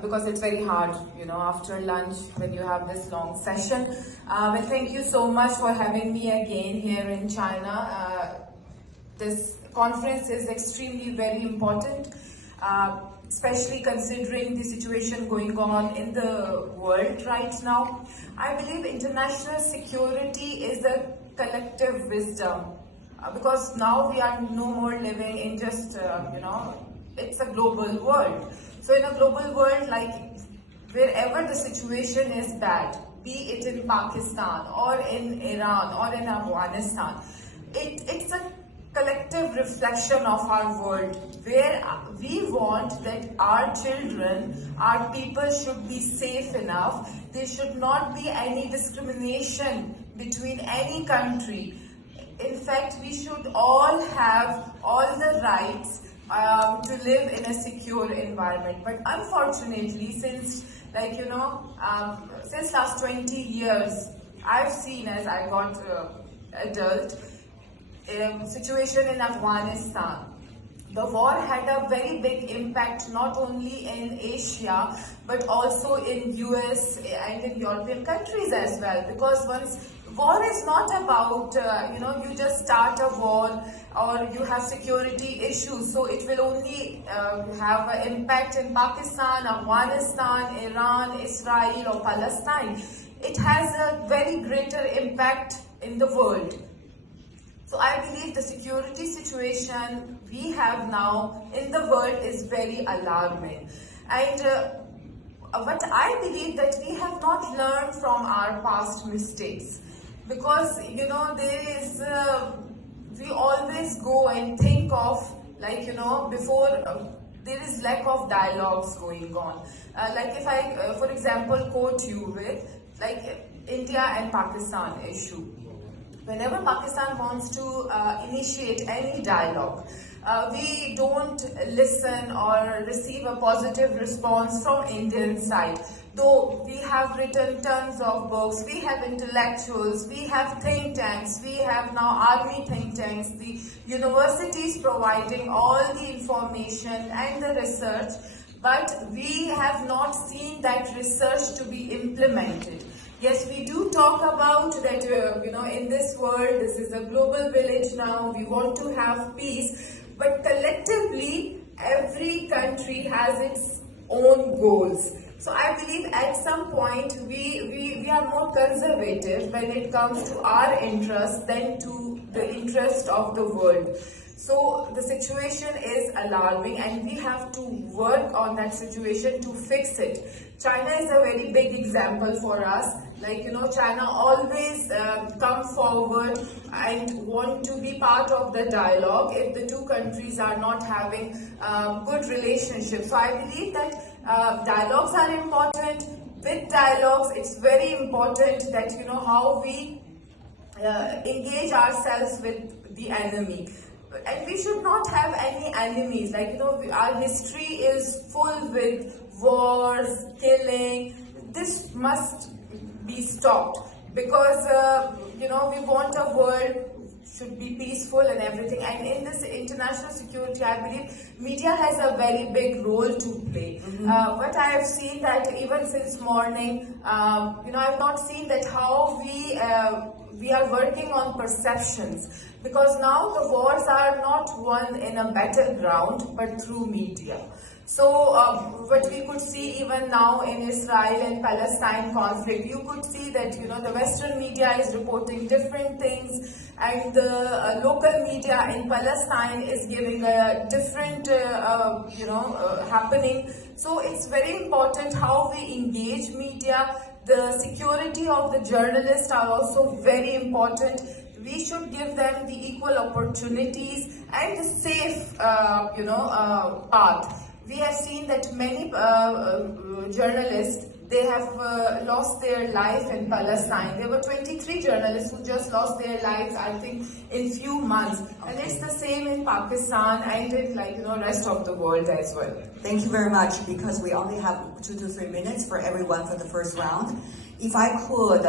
because it's very hard, after lunch when you have this long session. But thank you so much for having me again here in China. This conference is extremely very important, especially considering the situation going on in the world right now. I believe international security is a collective wisdom, because now we are no more living in just, it's a global world. So in a global world, like wherever the situation is bad, be it in Pakistan or in Iran or in Afghanistan, it's a collective reflection of our world, where we want that our children, our people should be safe enough. There should not be any discrimination between any country. In fact, we should all have all the rights to live in a secure environment. But unfortunately, since since last 20 years, I've seen, as I got adult, situation in Afghanistan. The war had a very big impact not only in Asia but also in US and in European countries as well, because once war is not about you just start a war or you have security issues, so it will only have an impact in Pakistan, Afghanistan, Iran, Israel or Palestine. It has a very greater impact in the world. So I believe the security situation we have now in the world is very alarming. And what I believe that we have not learned from our past mistakes, because there is we always go and think of before there is lack of dialogues going on. Like if I for example quote you with India and Pakistan issue. Whenever Pakistan wants to initiate any dialogue, we don't listen or receive a positive response from Indian side. Though we have written tons of books, we have intellectuals, we have think tanks, we have now army think tanks, the universities providing all the information and the research, but we have not seen that research to be implemented. Yes, we do talk about that, in this world, this is a global village now, we want to have peace, but collectively, every country has its own goals. So I believe at some point, we are more conservative when it comes to our interest than to the interest of the world. So the situation is alarming and we have to work on that situation to fix it. China is a very big example for us. China always come forward and want to be part of the dialogue if the two countries are not having good relationships. So I believe that dialogues are important. With dialogues, it's very important that how we engage ourselves with the enemy. And we should not have any enemies. Our history is full with wars, killing. This must be stopped, because we want a world should be peaceful and everything. And in this international security, I believe media has a very big role to play. But I have seen that even since morning, I've not seen that how we are working on perceptions, because now the wars are not won in a battleground but through media. So what we could see even now in Israel and Palestine conflict, you could see that the Western media is reporting different things, and the local media in Palestine is giving a different happening. So it's very important how we engage media. The security of the journalists are also very important. We should give them the equal opportunities and the safe path. We have seen that many journalists, they have lost their life in Palestine. There were 23 journalists who just lost their lives, I think, in few months. And it's the same in Pakistan and in rest of the world as well. Thank you very much, because we only have 2 to 3 minutes for everyone for the first round. If I could